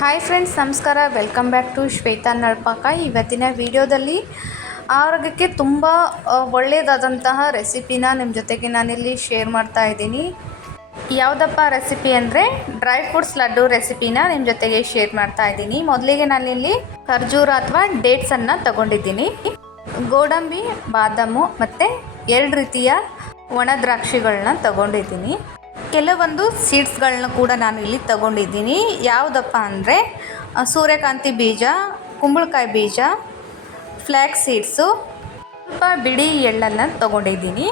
Hi friends ನಮಸ್ಕಾರ. Welcome back to Shweta Nalpaka. ಇವತ್ತಿನ ವಿಡಿಯೋದಲ್ಲಿ ಆರೋಗ್ಯಕ್ಕೆ ತುಂಬ ಒಳ್ಳೆಯದಾದಂತಹ ರೆಸಿಪಿನ ನಿಮ್ಮ ಜೊತೆಗೆ ನಾನಿಲ್ಲಿ ಶೇರ್ ಮಾಡ್ತಾ ಇದ್ದೀನಿ. ಯಾವುದಪ್ಪ ರೆಸಿಪಿ ಅಂದರೆ ಡ್ರೈ ಫ್ರೂಟ್ಸ್ ಲಡ್ಡು ರೆಸಿಪಿನ ನಿಮ್ಮ ಜೊತೆಗೆ ಶೇರ್ ಮಾಡ್ತಾ ಇದ್ದೀನಿ. ಮೊದಲಿಗೆ ನಾನಿಲ್ಲಿ ಖರ್ಜೂರ ಅಥವಾ ಡೇಟ್ಸನ್ನು ತಗೊಂಡಿದ್ದೀನಿ. ಗೋಡಂಬಿ, ಬಾದಾಮು ಮತ್ತು ಎರಡು ರೀತಿಯ ಒಣ ದ್ರಾಕ್ಷಿಗಳನ್ನ ತಗೊಂಡಿದ್ದೀನಿ. ಕೆಲವೊಂದು ಸೀಡ್ಸ್ಗಳನ್ನ ಕೂಡ ನಾನು ಇಲ್ಲಿ ತಗೊಂಡಿದ್ದೀನಿ. ಯಾವುದಪ್ಪ ಅಂದರೆ ಸೂರ್ಯಕಾಂತಿ ಬೀಜ, ಕುಂಬಳಕಾಯಿ ಬೀಜ ಫ್ಲ್ಯಾಕ್ಸ್ ಸೀಡ್ಸು, ಸ್ವಲ್ಪ ಬಿಳಿ ಎಳ್ಳನ್ನು ತಗೊಂಡಿದ್ದೀನಿ.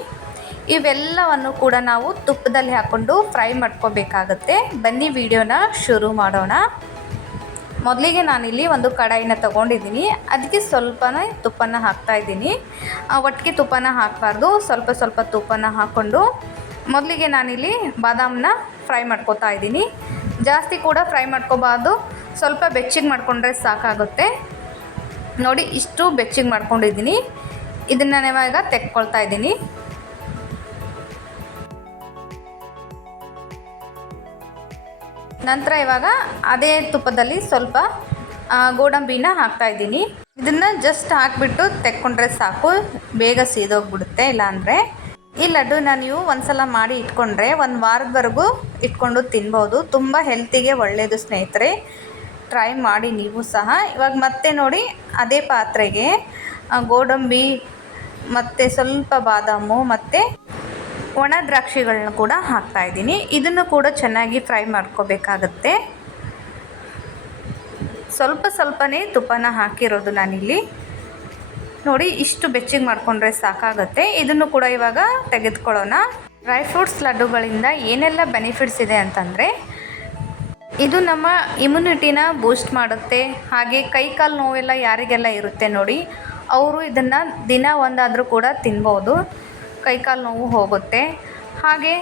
ಇವೆಲ್ಲವನ್ನು ಕೂಡ ನಾವು ತುಪ್ಪದಲ್ಲಿ ಹಾಕ್ಕೊಂಡು ಫ್ರೈ ಮಾಡ್ಕೋಬೇಕಾಗತ್ತೆ. ಬನ್ನಿ ವಿಡಿಯೋನ ಶುರು ಮಾಡೋಣ. ಮೊದಲಿಗೆ ನಾನಿಲ್ಲಿ ಒಂದು ಕಡಾಯಿನ ತಗೊಂಡಿದ್ದೀನಿ. ಅದಕ್ಕೆ ಸ್ವಲ್ಪನೇ ತುಪ್ಪನ ಹಾಕ್ತಾಯಿದ್ದೀನಿ ಒಟ್ಟಿಗೆ ತುಪ್ಪನ ಹಾಕಬಾರ್ದು. ಸ್ವಲ್ಪ ಸ್ವಲ್ಪ ತುಪ್ಪನ ಹಾಕ್ಕೊಂಡು ಮೊದಲಿಗೆ ನಾನಿಲ್ಲಿ ಬಾದಾಮನ್ನ ಫ್ರೈ ಮಾಡ್ಕೊತಾ ಇದ್ದೀನಿ. ಜಾಸ್ತಿ ಕೂಡ ಫ್ರೈ ಮಾಡ್ಕೋಬಾರ್ದು. ಸ್ವಲ್ಪ ಬೆಚ್ಚಗೆ ಮಾಡಿಕೊಂಡ್ರೆ ಸಾಕಾಗುತ್ತೆ. ನೋಡಿ, ಇಷ್ಟು ಬೆಚ್ಚಗೆ ಮಾಡ್ಕೊಂಡಿದ್ದೀನಿ. ಇದನ್ನು ನಾನು ಇವಾಗ ತೆಕ್ಕೊಳ್ತಾ ಇದ್ದೀನಿ. ನಂತರ ಇವಾಗ ಅದೇ ತುಪ್ಪದಲ್ಲಿ ಸ್ವಲ್ಪ ಗೋಡಂಬಿನ ಹಾಕ್ತಾ ಇದ್ದೀನಿ. ಇದನ್ನು ಜಸ್ಟ್ ಹಾಕಿಬಿಟ್ಟು ತೆಕ್ಕೊಂಡ್ರೆ ಸಾಕು. ಬೇಗ ಸೀದೋಗ್ಬಿಡುತ್ತೆ, ಇಲ್ಲಾಂದರೆ ಈ ಲಡ್ಡುನ ನೀವು ಒಂದ್ಸಲ ಮಾಡಿ ಇಟ್ಕೊಂಡ್ರೆ ಒಂದು ವಾರದವರೆಗೂ ಇಟ್ಕೊಂಡು ತಿನ್ಬೋದು. ತುಂಬ ಹೆಲ್ತಿಗೆ ಒಳ್ಳೆಯದು ಸ್ನೇಹಿತರೆ. ಟ್ರೈ ಮಾಡಿ ನೀವು ಸಹ. ಇವಾಗ ಮತ್ತೆ ನೋಡಿ ಅದೇ ಪಾತ್ರೆಗೆ ಗೋಡಂಬಿ ಮತ್ತು ಸ್ವಲ್ಪ ಬಾದಾಮು ಮತ್ತು ಒಣ ದ್ರಾಕ್ಷಿಗಳನ್ನ ಕೂಡ ಹಾಕ್ತಾ ಇದ್ದೀನಿ. ಇದನ್ನು ಕೂಡ ಚೆನ್ನಾಗಿ ಫ್ರೈ ಮಾಡ್ಕೋಬೇಕಾಗತ್ತೆ. ಸ್ವಲ್ಪ ಸ್ವಲ್ಪನೇ ತುಪ್ಪನ ಹಾಕಿರೋದು ನಾನಿಲ್ಲಿ. ನೋಡಿ ಇಷ್ಟು ಬೆಚ್ಚಗೆ ಮಾಡಿಕೊಂಡ್ರೆ ಸಾಕಾಗುತ್ತೆ. ಇದನ್ನು ಕೂಡ ಇವಾಗ ತೆಗೆದುಕೊಳ್ಳೋಣ. ಡ್ರೈ ಫ್ರೂಟ್ಸ್ ಲಡ್ಡುಗಳಿಂದ ಏನೆಲ್ಲ ಬೆನಿಫಿಟ್ಸ್ ಇದೆ ಅಂತಂದರೆ, ಇದು ನಮ್ಮ ಇಮ್ಯುನಿಟಿನ ಬೂಸ್ಟ್ ಮಾಡುತ್ತೆ. ಹಾಗೆ ಕೈ ಕಾಲು ನೋವೆಲ್ಲ ಯಾರಿಗೆಲ್ಲ ಇರುತ್ತೆ ನೋಡಿ, ಅವರು ಇದನ್ನು ದಿನ ಒಂದಾದರೂ ಕೂಡ ತಿನ್ಬೋದು. ಕೈಕಾಲು ನೋವು ಹೋಗುತ್ತೆ. ಹಾಗೆ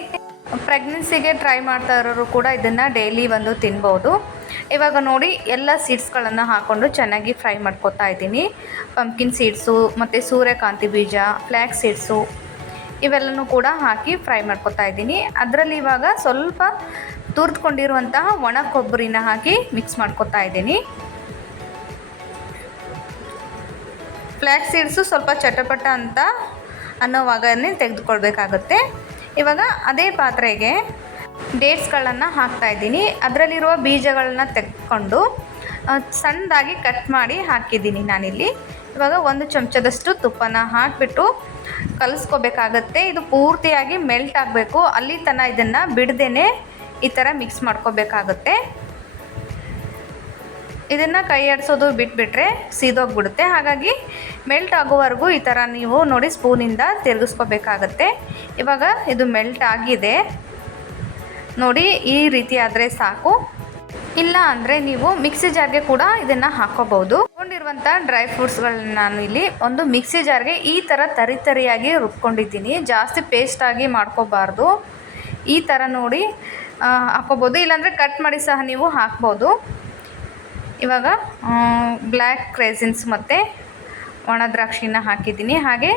ಪ್ರೆಗ್ನೆನ್ಸಿಗೆ ಟ್ರೈ ಮಾಡ್ತಾ ಇರೋರು ಕೂಡ ಇದನ್ನು ಡೈಲಿ ಬಂದು ತಿನ್ಬೋದು. ಇವಾಗ ನೋಡಿ ಎಲ್ಲ ಸೀಡ್ಸ್ಗಳನ್ನು ಹಾಕ್ಕೊಂಡು ಚೆನ್ನಾಗಿ ಫ್ರೈ ಮಾಡ್ಕೊತಾ ಇದ್ದೀನಿ. ಪಂಪ್ಕಿನ್ ಸೀಡ್ಸು, ಮತ್ತು ಸೂರ್ಯಕಾಂತಿ ಬೀಜ ಫ್ಲ್ಯಾಕ್ ಸೀಡ್ಸು ಇವೆಲ್ಲನೂ ಕೂಡ ಹಾಕಿ ಫ್ರೈ ಮಾಡ್ಕೊತಾ ಇದ್ದೀನಿ. ಅದರಲ್ಲಿ ಇವಾಗ ಸ್ವಲ್ಪ ತುರಿದ್ಕೊಂಡಿರುವಂತಹ ಒಣ ಕೊಬ್ಬರಿನ ಹಾಕಿ ಮಿಕ್ಸ್ ಮಾಡ್ಕೊತಾ ಇದ್ದೀನಿ. ಫ್ಲ್ಯಾಕ್ ಸೀಡ್ಸು ಸ್ವಲ್ಪ ಚಟಪಟ ಅಂತ ಅನ್ನೋವಾಗನೇ ತೆಗೆದುಕೊಳ್ಬೇಕಾಗುತ್ತೆ. ಇವಾಗ ಅದೇ ಪಾತ್ರೆಗೆ ಡೇಟ್ಸ್ಗಳನ್ನು ಹಾಕ್ತಾ ಇದ್ದೀನಿ. ಅದರಲ್ಲಿರುವ ಬೀಜಗಳನ್ನ ತೆಗೆದುಕೊಂಡು ಸಣ್ಣದಾಗಿ ಕಟ್ ಮಾಡಿ ಹಾಕಿದ್ದೀನಿ ನಾನಿಲ್ಲಿ. ಇವಾಗ ಒಂದು ಚಮಚದಷ್ಟು ತುಪ್ಪನ ಹಾಕಿಬಿಟ್ಟು ಕಲಿಸ್ಕೋಬೇಕಾಗತ್ತೆ. ಇದು ಪೂರ್ತಿಯಾಗಿ ಮೆಲ್ಟ್ ಆಗಬೇಕು. ಅಲ್ಲಿ ತನಕ ಇದನ್ನು ಬಿಡದೇನೆ ಈ ಥರ ಮಿಕ್ಸ್ ಮಾಡ್ಕೋಬೇಕಾಗುತ್ತೆ. ಇದನ್ನು ಕೈ ಆಡಿಸೋದು ಬಿಟ್ಬಿಟ್ರೆ ಸೀದೋಗ್ಬಿಡುತ್ತೆ. ಹಾಗಾಗಿ ಮೆಲ್ಟ್ ಆಗೋವರೆಗೂ ಈ ಥರ ನೀವು ನೋಡಿ ಸ್ಪೂನಿಂದ ತಿರುಗಿಸ್ಕೋಬೇಕಾಗತ್ತೆ. ಇವಾಗ ಇದು ಮೆಲ್ಟ್ ಆಗಿದೆ. ನೋಡಿ, ಈ ರೀತಿ ಆದರೆ ಸಾಕು. ಇಲ್ಲ ಅಂದರೆ ನೀವು ಮಿಕ್ಸಿ ಜಾರ್ಗೆ ಕೂಡ ಇದನ್ನು ಹಾಕೋಬಹುದು. ಕೊಂಡಿರುವಂಥ ಡ್ರೈ ಫ್ರೂಟ್ಸ್ಗಳನ್ನ ನಾನು ಇಲ್ಲಿ ಒಂದು ಮಿಕ್ಸಿ ಜಾರ್ಗೆ ಈ ಥರ ತರಿ ತರಿಯಾಗಿ ರುಬ್ಕೊಂಡಿದ್ದೀನಿ. ಜಾಸ್ತಿ ಪೇಸ್ಟಾಗಿ ಮಾಡ್ಕೋಬಾರ್ದು. ಈ ಥರ ನೋಡಿ ಹಾಕೋಬೋದು ಇಲ್ಲಾಂದರೆ ಕಟ್ ಮಾಡಿ ಸಹ ನೀವು ಹಾಕ್ಬೋದು. ಇವಾಗ ಬ್ಲ್ಯಾಕ್ ಕ್ರೇಸಿನ್ಸ್ ಮತ್ತು ಒಣ ದ್ರಾಕ್ಷಿನ ಹಾಕಿದ್ದೀನಿ. ಹಾಗೆ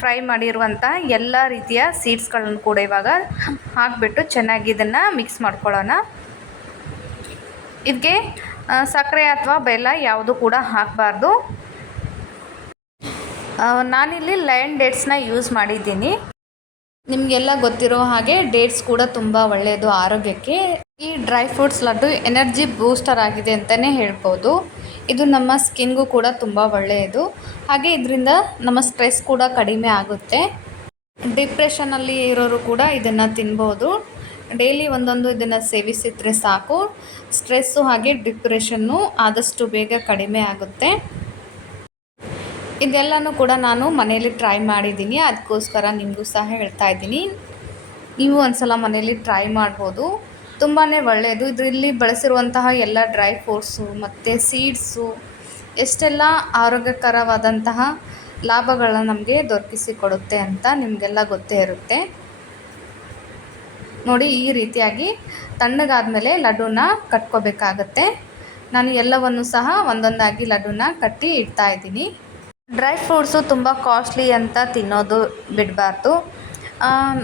ಫ್ರೈ ಮಾಡಿರುವಂಥ ಎಲ್ಲ ರೀತಿಯ ಸೀಡ್ಸ್ಗಳನ್ನು ಕೂಡ ಇವಾಗ ಹಾಕಿಬಿಟ್ಟು ಚೆನ್ನಾಗಿ ಇದನ್ನು ಮಿಕ್ಸ್ ಮಾಡ್ಕೊಳ್ಳೋಣ. ಇದಕ್ಕೆ ಸಕ್ಕರೆ ಅಥವಾ ಬೆಲ್ಲ ಯಾವುದು ಕೂಡ ಹಾಕಬಾರ್ದು. ನಾನಿಲ್ಲಿ ಲಯನ್ ಡೇಟ್ಸ್ನ ಯೂಸ್ ಮಾಡಿದ್ದೀನಿ. ನಿಮಗೆಲ್ಲ ಗೊತ್ತಿರೋ ಹಾಗೆ ಡೇಟ್ಸ್ ಕೂಡ ತುಂಬ ಒಳ್ಳೆಯದು ಆರೋಗ್ಯಕ್ಕೆ. ಈ dry fruits laddu energy booster ಆಗಿದೆ ಅಂತಲೇ ಹೇಳ್ಬೋದು. ಇದು ನಮ್ಮ ಸ್ಕಿನ್ಗೂ ಕೂಡ ತುಂಬ ಒಳ್ಳೆಯದು. ಹಾಗೆ ಇದರಿಂದ ನಮ್ಮ ಸ್ಟ್ರೆಸ್ ಕೂಡ ಕಡಿಮೆ ಆಗುತ್ತೆ. ಡಿಪ್ರೆಷನಲ್ಲಿ ಇರೋರು ಕೂಡ ಇದನ್ನು ತಿನ್ಬೋದು. ಡೈಲಿ ಒಂದೊಂದು ಇದನ್ನು ಸೇವಿಸಿದರೆ ಸಾಕು. ಸ್ಟ್ರೆಸ್ಸು ಹಾಗೆ ಡಿಪ್ರೆಷನ್ನು ಆದಷ್ಟು ಬೇಗ ಕಡಿಮೆ ಆಗುತ್ತೆ. ಇದೆಲ್ಲನೂ ಕೂಡ ನಾನು ಮನೆಯಲ್ಲಿ ಟ್ರೈ ಮಾಡಿದ್ದೀನಿ. ಅದಕ್ಕೋಸ್ಕರ ನಿಮಗೂ ಸಹ ಹೇಳ್ತಾ ಇದ್ದೀನಿ. ನೀವು ಒಂದ್ಸಲ ಮನೆಯಲ್ಲಿ ಟ್ರೈ ಮಾಡ್ಬೋದು. ತುಂಬಾ ಒಳ್ಳೆಯದು ಇದರಲ್ಲಿ ಬಳಸಿರುವಂತಹ ಎಲ್ಲ ಡ್ರೈ ಫ್ರೂಟ್ಸು ಮತ್ತು ಸೀಡ್ಸು ಎಷ್ಟೆಲ್ಲ ಆರೋಗ್ಯಕರವಾದಂತಹ ಲಾಭಗಳನ್ನು ನಮಗೆ ದೊರಕಿಸಿಕೊಡುತ್ತೆ ಅಂತ ನಿಮಗೆಲ್ಲ ಗೊತ್ತೇ ಇರುತ್ತೆ. ನೋಡಿ ಈ ರೀತಿಯಾಗಿ ತಣ್ಣಗಾದ್ಮೇಲೆ ಲಡ್ಡುನ ಕಟ್ಕೋಬೇಕಾಗತ್ತೆ. ನಾನು ಎಲ್ಲವನ್ನು ಸಹ ಒಂದೊಂದಾಗಿ ಲಡ್ಡುನ ಕಟ್ಟಿ ಇಡ್ತಾ ಇದ್ದೀನಿ. ಡ್ರೈ ಫ್ರೂಟ್ಸು ತುಂಬ ಕಾಸ್ಟ್ಲಿ ಅಂತ ತಿನ್ನೋದು ಬಿಡಬಾರ್ದು.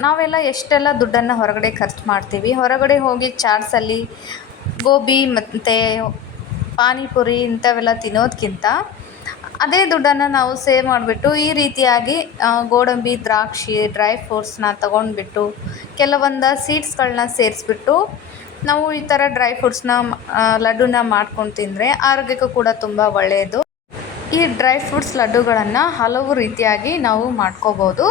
ನಾವೆಲ್ಲ ಎಷ್ಟೆಲ್ಲ ದುಡ್ಡನ್ನು ಹೊರಗಡೆ ಖರ್ಚು ಮಾಡ್ತೀವಿ? ಹೊರಗಡೆ ಹೋಗಿ ಚಾಟ್ಸಲ್ಲಿ ಗೋಬಿ ಮತ್ತು ಪಾನಿಪುರಿ ಇಂಥವೆಲ್ಲ ತಿನ್ನೋದಕ್ಕಿಂತ ಅದೇ ದುಡ್ಡನ್ನು ನಾವು ಸೇವ್ ಮಾಡಿಬಿಟ್ಟು ಈ ರೀತಿಯಾಗಿ ಗೋಡಂಬಿ, ದ್ರಾಕ್ಷಿ ಡ್ರೈ ಫ್ರೂಟ್ಸ್ನ ತೊಗೊಂಡ್ಬಿಟ್ಟು ಕೆಲವೊಂದು ಸೀಡ್ಸ್ಗಳನ್ನ ಸೇರಿಸ್ಬಿಟ್ಟು ನಾವು ಈ ಥರ ಡ್ರೈ ಫ್ರೂಟ್ಸ್ನ ಲಡ್ಡುನ ಮಾಡ್ಕೊಂಡು ತಿಂದರೆ ಆರೋಗ್ಯಕ್ಕೂ ಕೂಡ ತುಂಬ ಒಳ್ಳೆಯದು ಈ ಡ್ರೈ ಫ್ರೂಟ್ಸ್ ಲಡ್ಡುಗಳನ್ನು ಹಲವು ರೀತಿಯಾಗಿ ನಾವು ಮಾಡ್ಕೋಬೋದು.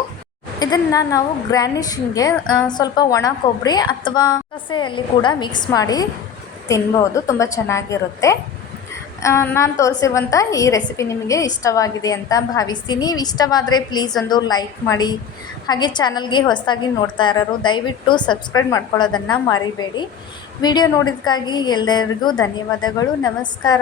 ಇದನ್ನು ನಾವು ಗ್ರ್ಯಾನಿಷಿಂಗ್ಗೆ ಸ್ವಲ್ಪ ಒಣ ಕೊಬ್ಬರಿ ಅಥವಾ ಕಸೆಯಲ್ಲಿ ಕೂಡ ಮಿಕ್ಸ್ ಮಾಡಿ ತಿನ್ಬೋದು. ತುಂಬ ಚೆನ್ನಾಗಿರುತ್ತೆ. ನಾನು ತೋರಿಸಿರುವಂಥ ಈ ರೆಸಿಪಿ ನಿಮಗೆ ಇಷ್ಟವಾಗಿದೆ ಅಂತ ಭಾವಿಸ್ತೀನಿ. ಇಷ್ಟವಾದರೆ ಪ್ಲೀಸ್ ಒಂದು ಲೈಕ್ ಮಾಡಿ. ಹಾಗೆ ಚಾನಲ್ಗೆ ಹೊಸದಾಗಿ ನೋಡ್ತಾ ಇರೋರು ದಯವಿಟ್ಟು ಸಬ್ಸ್ಕ್ರೈಬ್ ಮಾಡ್ಕೊಳ್ಳೋದನ್ನು ಮರಿಬೇಡಿ. ವಿಡಿಯೋ ನೋಡಿದ್ದಕ್ಕಾಗಿ ಎಲ್ಲರಿಗೂ ಧನ್ಯವಾದಗಳು. ನಮಸ್ಕಾರ.